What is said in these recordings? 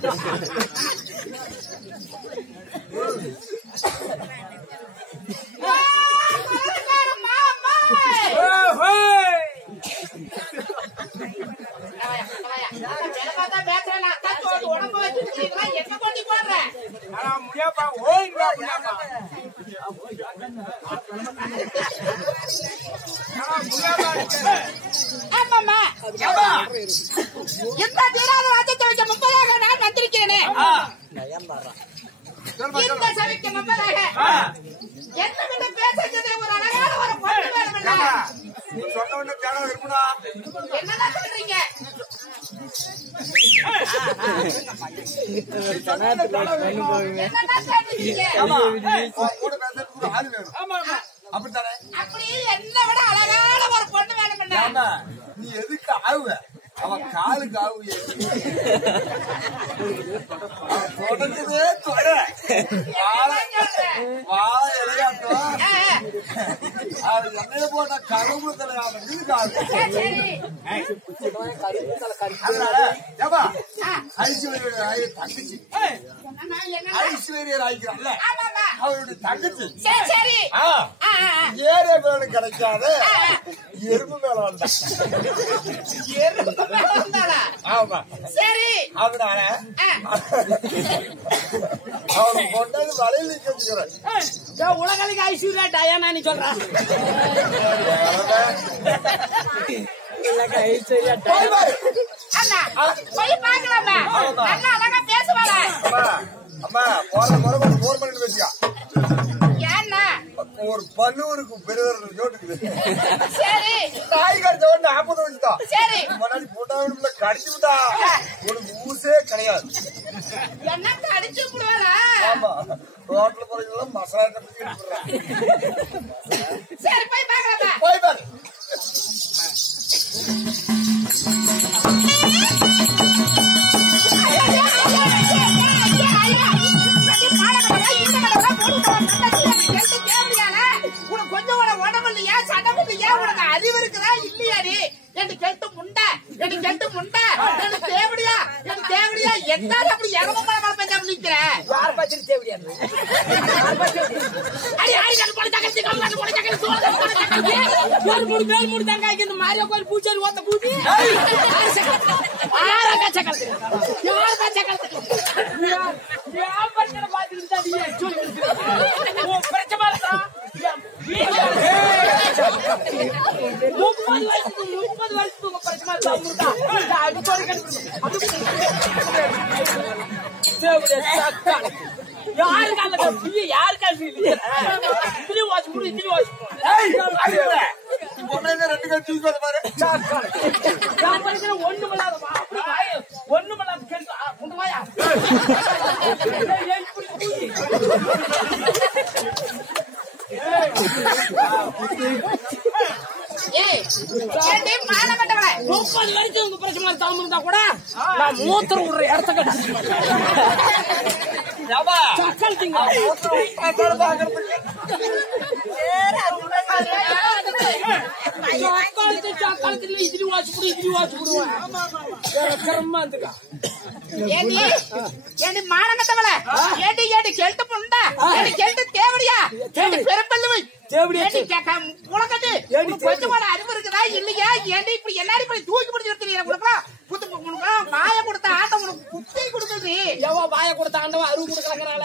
இந்த தீராத வாதத்தை வச்ச முப்பதாக நான் வந்திருக்கிறேனே. இந்த சபைக்கு முப்பதாக என்ன பேசுறது ஒரு அழகான ஒரு பொண்ணு வேணும். என்னதான் சொல்றீங்க? அப்படி என்ன விட அழகான ஒரு பொண்ணு வேணும். நீ எதுக்கு ஆகுவ? அவன் காலுக்கு ஆகுவே தொடங்குதே தொட வாழ இலையாட்டம் அது எண்ணெய போட்ட கரும்பு தலையான ஐஸ்வர்யா தங்கச்சி ஐஸ்வர்யா ஆயிக்கிறான்ல அவருடைய தங்கச்சி ஏரே மேல கிடைக்காத எறும்பு மேல வந்தா ஆமா சரி அதனால அவன் பொண்ணு வலையில் நிற்கிறேன் உலகளுக்கு ஐஸ்வர்யா டயானா நீ சொல்ற ஐஸ்வர்யா போய் பாக்கலாமா நல்லா அழகா பேசுவாங்க அம்மா போற முறை 4 மணி பேசியா ஏன்னா ஒரு பல்லூருக்கு பெருவர் ஜோட்டுக்குது சரி தாய் கடிச்ச உடனே 40 வச்சுதான் சரி முன்னாடி போட்டாவுல கடிச்சு விட்டா உனக்கு ஊசே கிடையாது என்ன கடிச்சு விடுவாரா ஆமா ரோட்ல போறீங்களா மசாலா கட்டி சரி போய் பாக்கலாமா போய் பாரு கொஞ்சம் உடம்பு இல்லையா சடம்பு இல்லையா உனக்கு அறிவு இருக்குதா இல்லையாடி என்று கேட்டு முண்டை என்று கேட்டு முண்டை எனக்கு தேவடியா எனக்கு தேவடியா என்னாலும் அப்படி இறம மழை பெஞ்சா நிக்கிற யார் பத்தி தேவடியா அடி ஆடி நான் போட தகச்சி கம்மாடி போட தகச்சி யார் மூணு பேர் மூணு தங்காய்க்கு இந்த மாரியா கோயில் பூச்சேரி ஓத்த பூச்சி யார கச்சக்கல் யார் கச்சக்கல் யார் பண்ற மாதிரி இருந்தா நீ சொல்லு ஓ பிரச்சமாலா 30 வருஷத்துக்கு பிரச்சனை சாமுடா அது யாரு கால நீ யாரு கால நீ வாட்ச் முடி நீ வாட்ச் பொண்ணே ரெண்டு கை தூக்கி வர பாரு நான் பண்ற ஒண்ணுமலாத அப்படி வாய் ஒண்ணுமலாத கேட்டு கொண்டு வாயா ஏய் கேட்டே மால மண்டவளே 30 வருஷம் உங்க பிரச்சனை தாமந்தா கூட நான் மூத்திர உற இடத்த கட்டி யாவா சக்கல் திங்க மூத்திர பாக்குறதுக்கு சக்கல் இதுல வாச்சு புடுவேன் கர்மா வந்துடா ஏடி மானமத்தவளே ஏடி கேட்டு புண்டா ஏடி கேட்டு தேவடியா ஏடி பெரும்பல்லுவை தேவடியா கேக்க உலகத்து கொஞ்சம் கூட அறிவு இருக்குதா இல்லையா ஏடி இப்படி எல்லாரும் இப்படி தூக்கி பிடிச்சு எடுத்துறீங்க உனக்கு வாய கொடுத்த ஆட்டம் உனக்கு குத்தி கொடுக்குது எவ வாய கொடுத்த ஆண்டவன் அறிவு கொடுக்கறங்கனால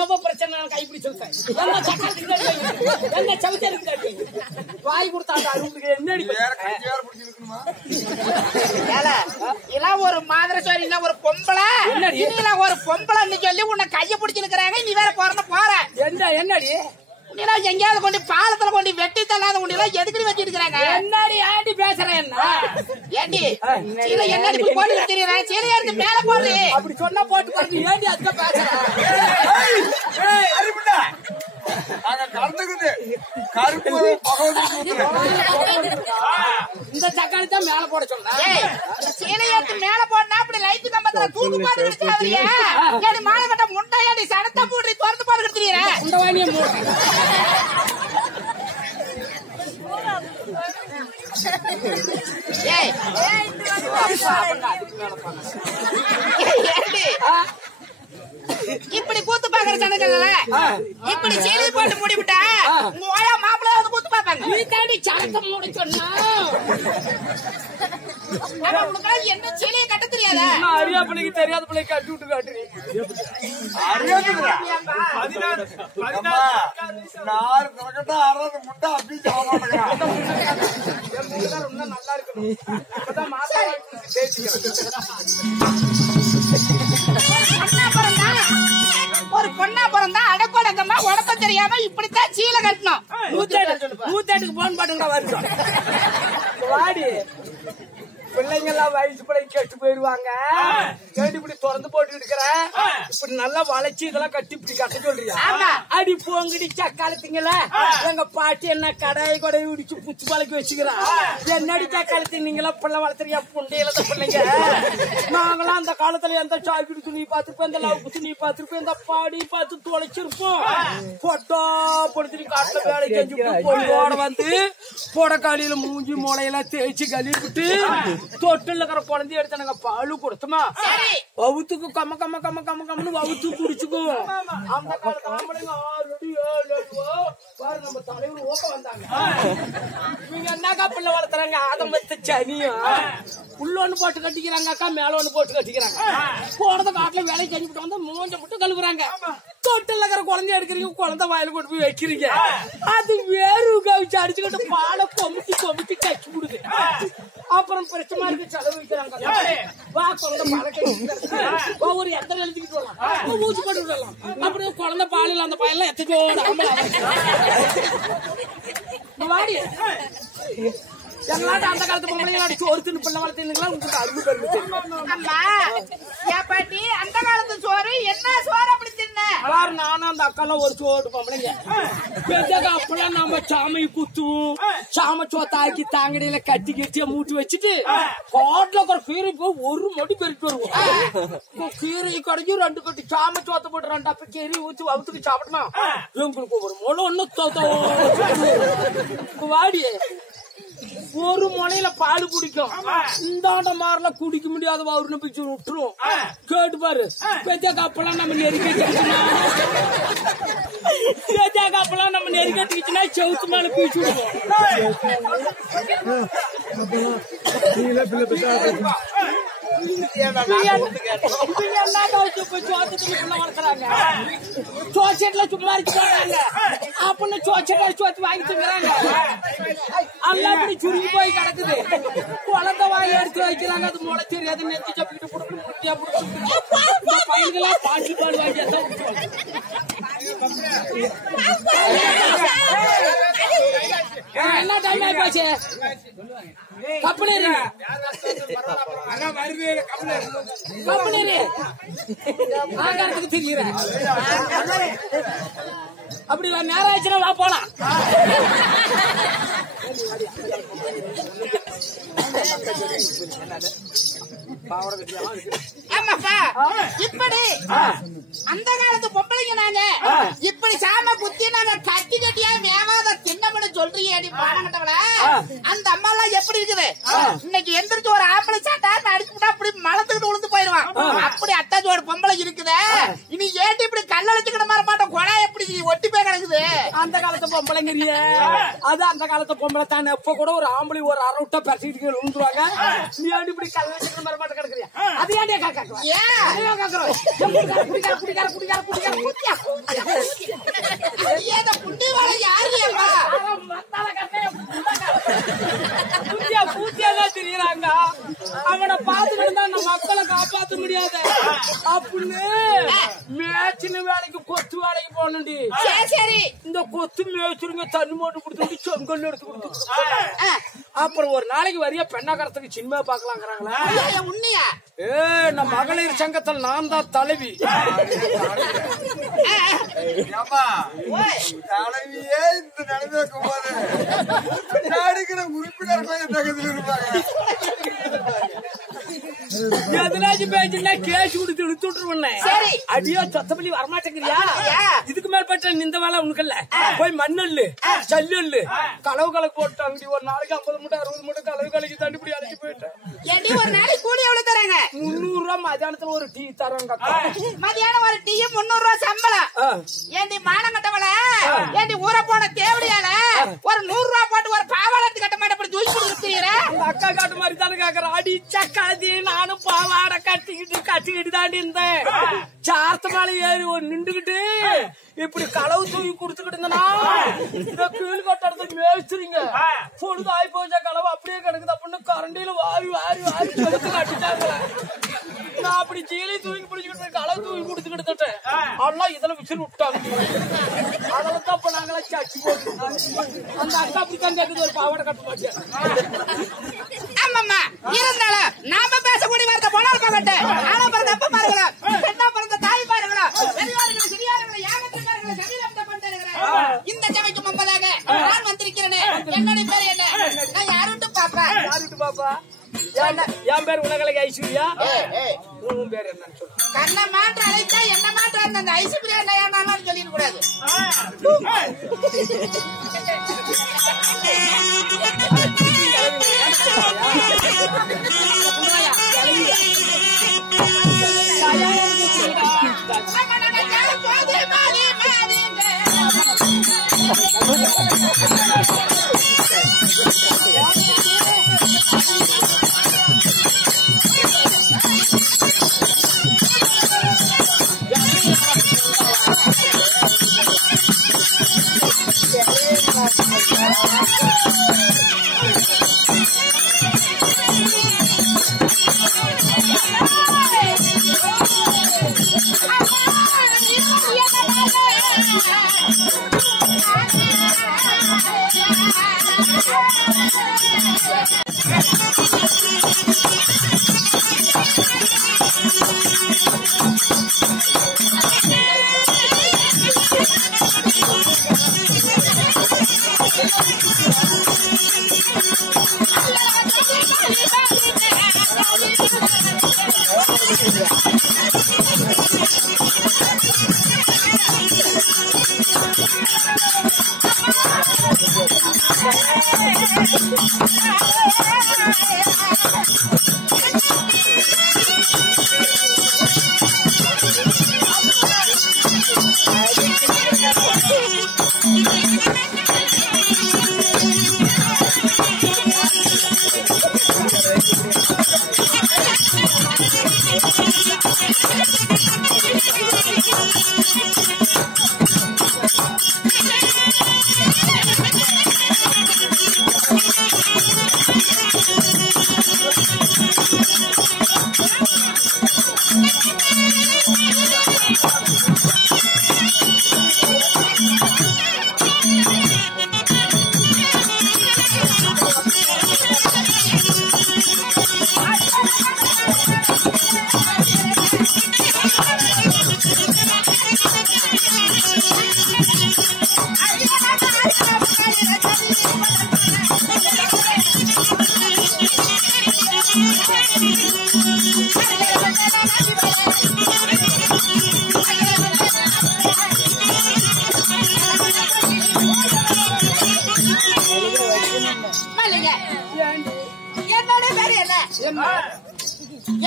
எவ பிரச்சனை கைப்பிடி சொல்றேன் என்ன சக்கரத்துக்கு என்ன சவுச்சருக்கு வாய் கொடுத்த ஆண்ட அறிவு என்னடி வேற பிடிச்சு இருக்கணுமா இல்ல ஒரு மாதிரி சொல்லி இல்ல ஒரு பொம்பளை இல்ல ஒரு பொம்பளைன்னு சொல்லி உன்னை கைய பிடிச்சிருக்கிறாங்க நீ வேற போற என்னடி எங்கேயாவது கொண்டு பாலத்துல கொண்டு வெட்டி தள்ளாத கொண்டு எதுக்கு வச்சு இருக்கிறாங்க என்னடி ஆண்டி பேசுறேன் என்ன ஏண்டி சீலை என்னடி போட்டு தெரியுறேன் சீலையா இருக்கு மேல போடு அப்படி சொன்னா போட்டு போட்டு ஏண்டி அதுக்கு இந்த தக்காளி தான் மேல போட சொன்னேன் சீலையாத்து மேல போடனா அப்படி லைட் கம்பத்துல தூக்கு போட்டு வச்சாவறியா ஏடி மானகட்ட முண்டையாடி சடத்த போடு திறந்து போட்டு தெரியுறேன் முண்டவாணியே சனக்கல்ல இப்படி சீலை போட்டு மூடி விட்டா உங்க ஓயா மாப்பிள்ளை வந்து கூத்து பாப்பாங்க. நீ தாண்டி சரக்க மூடி சொன்னா என்ன சீலையை கட்ட தெரியாதா? அரியா பிள்ளைக்கு தெரியாத பிள்ளைக்கு கட்டி விட்டு காட்டுறீங்க. நல்லா இருக்கணும். ஒரு பொண்ணா பிறந்தா அடக்கொடக்கமா உடம்ப தெரியாம இப்படித்தான் சீலை கட்டணும். 108க்கு போன் பாட்டுங்களா வருஷம் வாடி பிள்ளைங்க எல்லாம் வயசு பிள்ளைங்க கெட்டு போயிருவாங்க. இப்படி திறந்து போட்டு இருக்கிற இப்படி நல்லா வளைச்சு இதெல்லாம் கட்டி இப்படி கட்ட சொல்றியா? அடி போங்கடி சக்காலத்திங்கள எங்க பாட்டி என்ன கடாய் கொடையை உடிச்சு புச்சு பழக்கி வச்சுக்கிறான். என்னடி சக்காலத்திங்களா பிள்ளை வளர்த்துறியா புண்டையில பிள்ளைங்க? நாங்களாம் அந்த காலத்துல எந்த சாய்பிடி துணி பார்த்திருப்போம், இந்த லவ் துணி பார்த்திருப்போம், இந்த பாடி பார்த்து தொலைச்சிருப்போம். பொட்டா பொடுத்து காட்டுல வேலை செஞ்சு போட வந்து பொடக்காலியில மூஞ்சி மூளையெல்லாம் தேய்ச்சி கழுவிட்டு தொட்டில் இருக்கிற குழந்தைய எடுத்து நாங்க பாலு கொடுத்தோமா வவுத்துக்கு கம்ம கம்ம கம்ம கம்ம கம்மனு வவுத்து குடிச்சுக்கும். அந்த காலத்து ஆம்பளைங்க 6 அடி 7 அடி பாரு நம்ம தலைவர் ஓக்க வந்தாங்க. நீங்க என்னக்கா பிள்ளை வளர்த்துறாங்க? ஆதமத்து சனியும் உள்ள ஒண்ணு போட்டு கட்டிக்கிறாங்க அக்கா, மேல ஒண்ணு போட்டு கட்டிக்கிறாங்க. போனத காட்டுல வேலை செஞ்சுட்டு வந்து மூஞ்ச மட்டும் கழுவுறாங்க. தொட்டில் இருக்கிற குழந்தைய எடுக்கிறீங்க, குழந்தை வாயில கொண்டு போய் வைக்கிறீங்க. அது வேறு கவிச்சு அடிச்சுக்கிட்டு பாலை கொமிட்டி கொமிட்டி கட்சி விடுது. அப்புறம் பிரச்சனை இருக்கு செலவு வைக்கிறாங்க. வா குழந்தை பாலை கட்டி ஒரு எத்தனை எழுதிக்கிட்டு வரலாம், ஊசி போட்டு விடலாம். அப்படியே குழந்தை பாலில் அந்த பாயெல்லாம் எத்தோட வாடி எங்களாட்ட அந்த காலத்து பொம்பளைங்க அடிச்சு ஒரு தின்னு பிள்ளை வளர்த்தீங்களா உங்களுக்கு அருமை கருது. அம்மா பாட்டி அந்த காலத்து சோறு என்ன சோறு அப்படி தின்ன? நானும் அந்த அக்காலாம் ஒரு சோறு பொம்பளைங்க பெருசாக அப்பெல்லாம் நம்ம சாமையை குத்துவோம். சாம சோத்தாக்கி தாங்கடியில கட்டி கட்டியா மூட்டி வச்சுட்டு காட்டுல இருக்கிற கீரை போய் ஒரு மடி பெருட்டு வருவோம். கீரை கடைக்கும் 2 கட்டி சாம சோத்த போட்டு 2 அப்ப கீரை ஊத்தி அவுத்துக்கு சாப்பிட்டோமா எங்களுக்கு ஒரு முளை ஒண்ணு வாடி ஒரு முனையில பால் குடிக்கும். இந்த மாதிரில குடிக்க முடியாத அவருன்னு பிச்சு விட்டுரும். கேட்டு பாரு பெத்த கப்பெல்லாம் நம்ம நெருக்கட்டிச்சுன்னா செவுத்து மேல பிச்சு விடுவோம். வளர்க்குறாங்க சோச்செட்ல சும்மா இருக்காங்க அப்படின்னு சோச்செட் சோத்து வாங்கி திங்கிறாங்க. எல்லாம் இப்படி சுருங்கி போய் கிடக்குது. குழந்தை வாயில எடுத்து வைக்கிறாங்க, அது முளை தெரியாது. நெஞ்சு சப்பிக்கிட்டு புடுக்கு முட்டியா புடிச்சு பையன்களா பாட்டி பாடு வாங்கி என்ன டைம் ஆயிப்போச்சு? கப்பனேரி கப்பனேரி ஆகாரத்துக்கு தெரியுற அப்படி நேரம் ஆயிடுச்சுன்னா வா போலாம். இப்படி அந்த காலத்து பொம்பளைங்க நாங்க இப்படி சாம குத்தி நாங்க கட்டி கட்டியா வேவாத தின்னம்னு சொல்றீங்க பாடங்கட்டவள. அந்த அம்மா எல்லாம் எப்படி இருக்குது? இன்னைக்கு எந்திரிச்சு ஒரு ஆம்பளை சாட்டா அடிச்சுட்டா அப்படி மலத்துக்கிட்டு விழுந்து போயிருவான். அப்படி அத்தாச்சோட பொம்பளை இருக்குது. இனி ஏட்டி இப்படி கல்லடிச்சுக்கிட மாதிரி மாட்டோம். குழா எப்படி ஒட்டி போய் கிடக்குது? அந்த காலத்து பொம்பளைங்கிறிய அது அந்த காலத்து பொம்பளை தானே. இப்ப கூட ஒரு ஆம்பளை ஒரு அரை விட்டா பறிச்சுக்கிட்டு விழுந்துருவாங்க. நீ ஏன் இப்படி கல்லடிச்சுக்கிற மாதிரி மாட்ட கிடக்குறியா? அது ஏன்டே காக்கிறோம் புண்டி வாழ யாரு பூத்தியெல்லாம் தெரியுறாங்க. அவனை பார்த்துக்கிட்டு தான் நம்ம மக்களை காப்பாற்ற முடியாது அப்படின்னு மேய்ச்சின வேலைக்கு கொத்து வேலைக்கு போகணுண்டி. சரி இந்த கொத்து மேய்ச்சிருங்க தண்ணி மோட்டு கொடுத்து செங்கல் எடுத்து கொடுத்து அப்புறம் ஒரு நாளைக்கு வரைய பெண்ணாகரத்துக்கு சினிமா பாக்கலாங்கிறாங்களா? உண்மையா? நம்ம மகளிர் சங்கத்தில் நான் தான் தலைவி. தலைவியே இந்த நிலைமை இருக்கும் போது உறுப்பினர்கள் இருப்பாங்க. எதுனாச்சும் பேச்சுன்னா கேஸ் கொடுத்து இழுத்து விட்டுருவேன். சரி. அடியோ சொத்தப்பள்ளி வரமாட்டேங்கிறியா? இதுக்கு மேற்பட்ட இந்த வேலை உனக்கு இல்ல. போய் மண்ணல்லு சல்லு களவு கலக்கு போட்டாங்க. ஒரு நாளைக்கு 50 மூட்டை 60 மூட்டை களவு கலக்கி தாண்டி இப்படி அழைச்சி போயிட்டேன். ஒரு நாளைக்கு கூலி எவ்வளவு தராங்க? 300 ரூபாய். மத்தியானத்துல ஒரு டீ தராங்க. மதியானம் ஒரு டீ 300 ரூபாய் சம்பளம். ஏண்டி மானங்கட்டவள, ஏண்டி ஊற போன தேவடியால ஒரு 100 ரூபாய் போட்டு ஒரு பாவாடத்து கட்ட மாட்டே இப்படி தூக்கி கொடுத்துறீங்க. அந்த அக்கா காட்டு மாதிரி தானே கேக்குற. அடி சக்காதி நானும் பாவாடை கட்டிக்கிட்டு தாண்டி இருந்தேன். சார்த்த மேல ஏறி ஒரு நின்றுகிட்டு இப்படி களவு தூக்கி குடுத்துக்கிட்டு இருந்தனா இந்த கீழ் கட்டடத்தை மேய்ச்சிருங்க. பொழுது ஆயி போச்சா களவு அப்படியே கிடக்குது அப்படின்னு கரண்டியில வாரி வாரி வாரி கழுத்து கட்டிட்டாங்க. நான் அப்படி சீலை தூக்கி பிடிச்சிக்கிட்டு களவு தூக்கி குடுத்துக்கிட்டு அதெல்லாம் இதுல விசிறு விட்டாங்க. அதெல்லாம் தான் இப்ப நாங்களாம் சச்சி போட்டு அந்த அக்கா அப்படித்தான் கேட்குது. ஒரு பாவாடை கட்ட மாட்டேன். ஆமாம்மா, இருந்தாலும் நாம பேசக்கூடிய வார்த்தை போனால் போகட்டேன். ஆனா பிறந்த அப்ப பாருங்களா, பெண்ணா பிறந்த தாய் பாருங்களா, பெரியவார்கள் சிறியார்கள் யாகத்திற்கார்கள் சரீரத்தை கொண்டிருக்கிறேன். இந்த சபைக்கு முன்பதாக நான் வந்திருக்கிறேனே. என்னுடைய பேர் என்ன? நான் யாருட்டு பாப்பா? யாருட்டு பாப்பா? என் பேர் உலகலகி ஐஸ்வர்யா. உன் பேர் என்னன்னு சொல்லு. கண்ணை மாற்ற அழைத்தா என்ன மாற்ற அந்த ஐஸ்வர்யா என்னன்னு சொல்லிட கூடாது.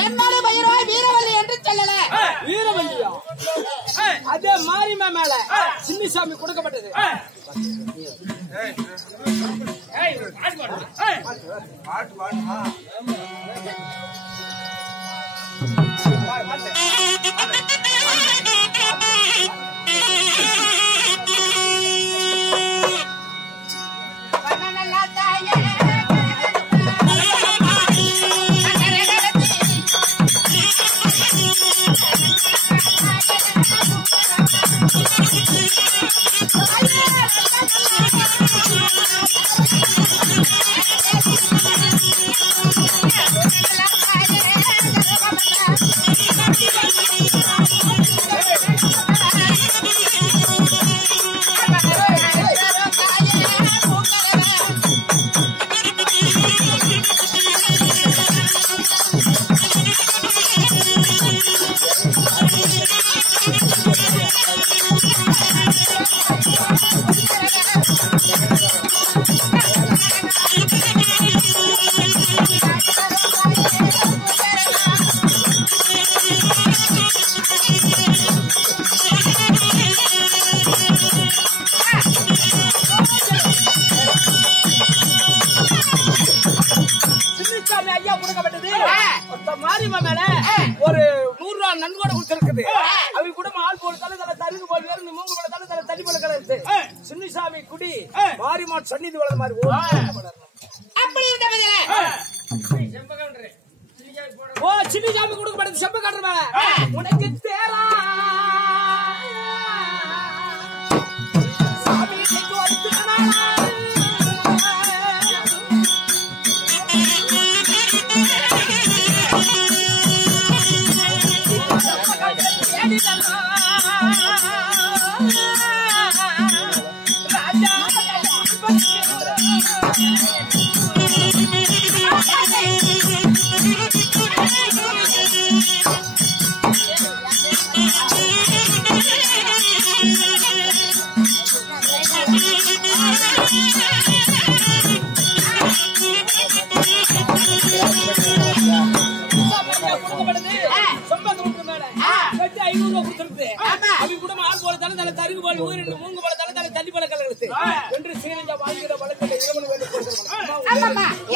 என்னோட பெயரோ வீரவல்லி என்று சொல்லல. வீரவல்லியா? அதே மாரிமா மேல சின்னிசாமி கொடுக்கப்பட்டது. கொடுத்திருக்குது. அவங்க கூட ஆள் போடுத்தாலும் தலை தருகு போல் வேறு மூங்கு போடுத்தாலும் தலை தடி போல கிடக்கு. சின்னிசாமி குடி மாரிமாட் சன்னிதி வளர்ந்த மாதிரி அப்படி இருந்தவங்கள ஓ சின்னிசாமி கொடுக்கப்பட்டது செம்ப காட்டுறவன் உனக்கு தேரா சாமி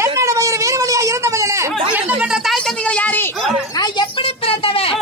என்னோட வயிறு வீரவழியா இருந்தவர்களே என்ன பண்ற தாய் தந்தைகள் யாரு நான் எப்படி பிறந்தவன்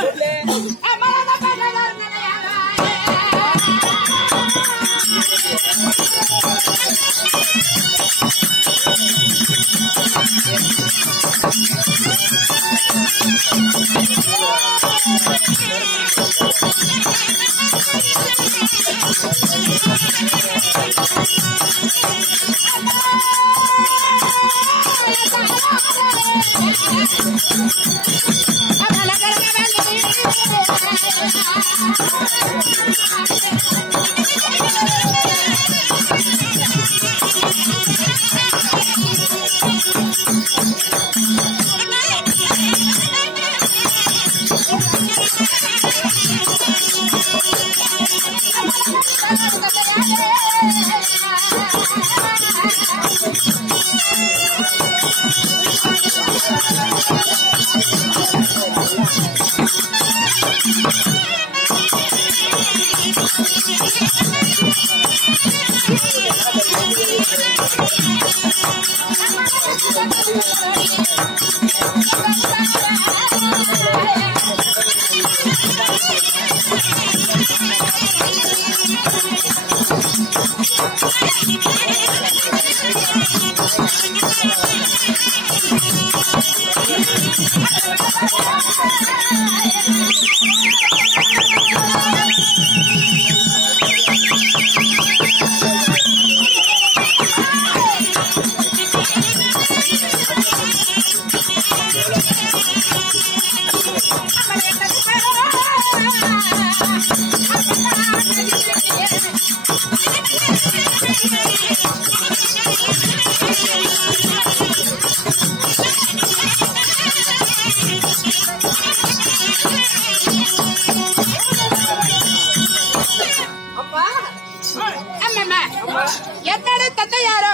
என்னோட தந்தை யாரோ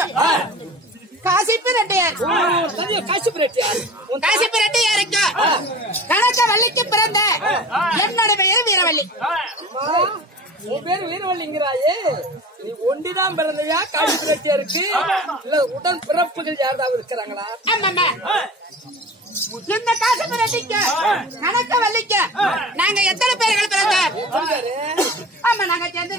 காசிப்பு ரெட்டியாருக்கு கணக்க வள்ளிக்கு பிறந்த என்னோட பெயர் வீரவள்ளி. உன் பேரு வீரவள்ளிங்கிறாயே, நீ ஒண்டிதான் பிறந்தையா? காசிப்பு ரெட்டியாருக்கு இல்ல உடன் பிறப்புகள் யாராவது இருக்கிறாங்களா? இந்த காசிப்பு ரெட்டிக்கு கணக்க வள்ளிக்கு நாங்க எத்தனை பேர்கள் பிறந்தோம்? ஆமா நாங்க சேர்ந்து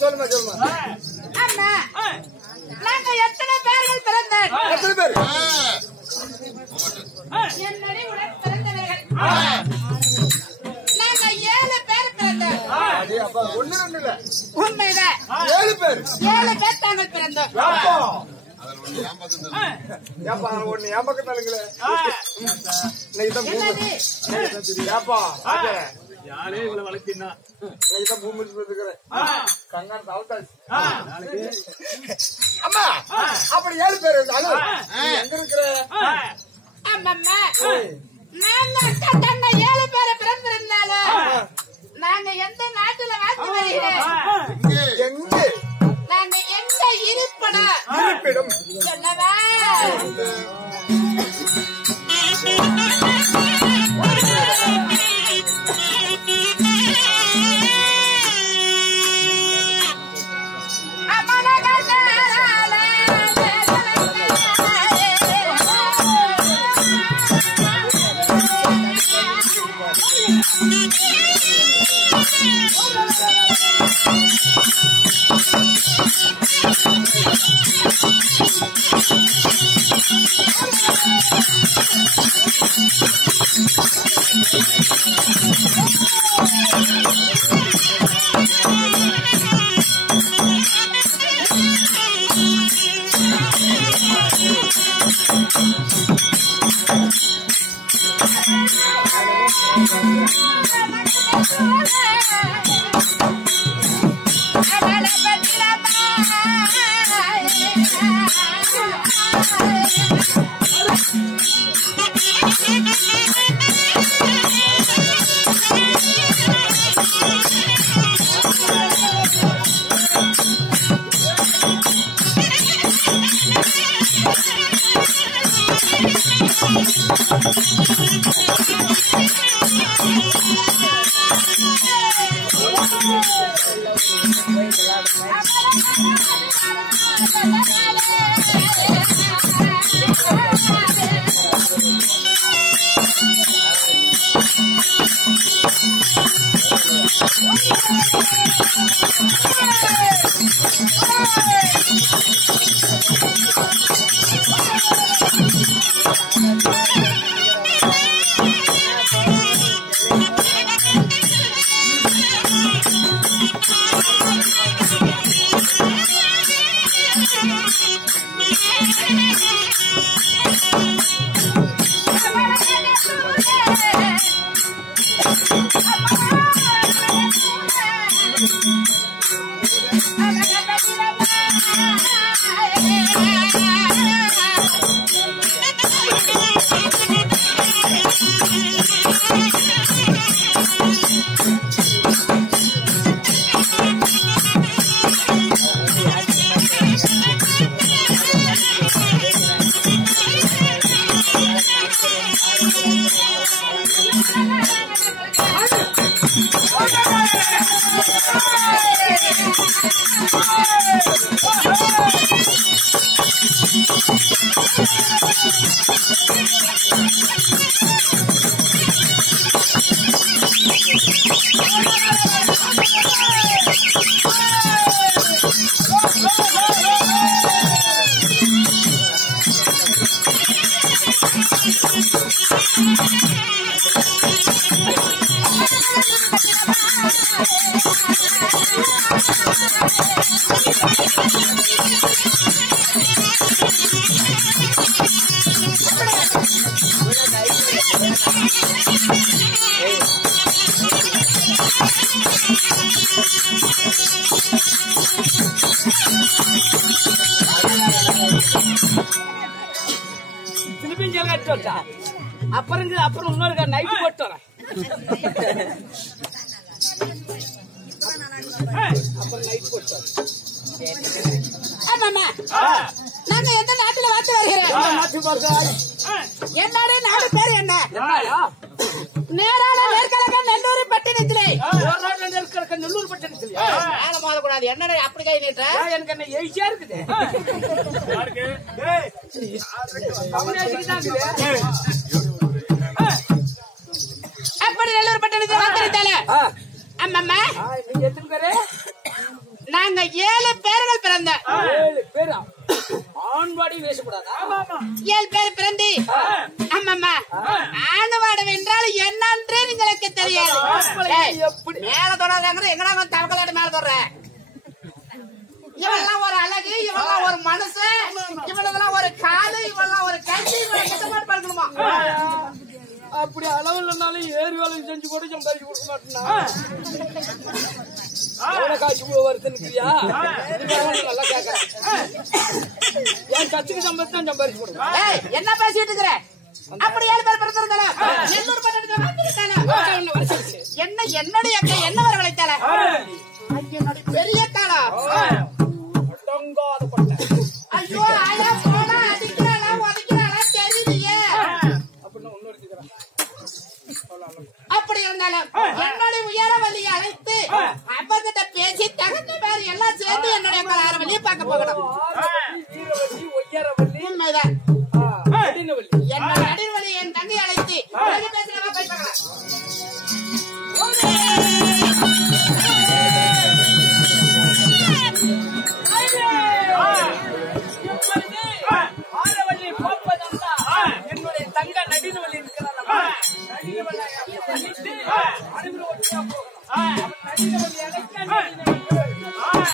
சொல்லுமா சொல்லுமா. அம்மா, நாங்க எத்தனை பேர்கள் பிறந்தேன்? எத்தனை பேர்? என்னுடைய உடன் பிறந்தவர்கள் நாங்க 7 பேர் பிறந்தோம். ஒண்ணு ரெண்டு இல்ல, உண்மைதான். 7 பேர். 7 பேர் தாங்கள் பிறந்தோம். ஏப்பா ஒண்ணு என் பக்கம் தானுங்களே. ஏப்பா யாரே இவளை வளர்த்தீங்கன்னா பூமி இருக்கிறேன் கங்காரு தாழ்த்தாச்சு. அம்மா அப்படி 7 பேர் இருந்தாலும் எங்க இருக்கிற? ஆமாம்மா, நாங்க தன்னை 7 பேரை பிறந்திருந்தாலும் நாங்க எந்த நாட்டுல வாழ்ந்து வருகிறோம்? எங்க நாங்க எந்த இருப்பிடம் இருப்பிடம் சொல்லவா? போட்டு வரட்டா? அப்புறம் இன்னொரு நைட்டு போட்டு வரேன். அப்புறம் நைட் போட்டு வரேன். நாங்க எந்த நாட்டுல வாத்து வருகிறேன்? என்னோட நாடு பேரு என்ன? நேரான நேர்கலக நெல்லூர் பட்டினத்திலே. நெல்லூர் பட்டணத்துல மேல மோதக்கூடாது. என்னடா அப்படி கை நீட்ட? எனக்கு என்ன ஈஸியா இருக்குது. அப்படி நெல்லூர் பட்டணத்தில் வந்திருந்தாலே அம்மம்மா நீங்க எத்தனை பேரு? நாங்க 7 பேர்கள் பிறந்த. 7 பேரா? ஆண்பாடி பேசக்கூடாதா? 7 பேர் பிறந்து அம்மம்மா ஆணுவாடம் என்றால் என்னன்றே உங்களுக்கு தெரியாது. மேல தொடர்றாங்க எங்கடா வந்து தவக்கலாட்டு மேல தொடர. இவெல்லாம் ஒரு அழகு, இவெல்லாம் ஒரு மனுஷன், இவனெல்லாம் ஒரு காலு, இவெல்லாம் ஒரு கட்சி, இவன் பார்க்கணுமா? அப்படி அளவு இல்லைனாலும் ஏறு வேலை செஞ்சு கூட சம்பாதிச்சு கொடுக்க மாட்டேன்னா காசு வருதுன்னுக்கிறியா? நல்லா கேட்கறேன். என் கட்சிக்கு சம்பாதிச்சு தான் சம்பாதிச்சு கொடுக்க. என்ன பேசிட்டு இருக்கிற? அப்படி 7 பேர் பிறந்திருந்தாலும் நெல்லூர் பட்டணத்துல வந்திருந்தாலும் என்ன என்னுடைய அக்கா என்ன வர வளைத்தால? என்னுடைய பெரிய காலா ஐயோ ஆயா போனா அடிக்கிறாளா உதைக்கிறாளா தெரியலையே. அப்படி இருந்தாலும் என்னுடைய உயரவல்லியை அழைத்து அப்பகிட்ட பேசி தகுந்த மாதிரி எல்லாம் சேர்ந்து என்னுடைய ஆரவல்லியை பார்க்க போகணும். உண்மைதான். என்னோட நடுவலி என் தங்கை அழைத்து பேசுறவா பேசுறாங்க. என்னுடைய தங்க நடினவழி இருக்கிறார்.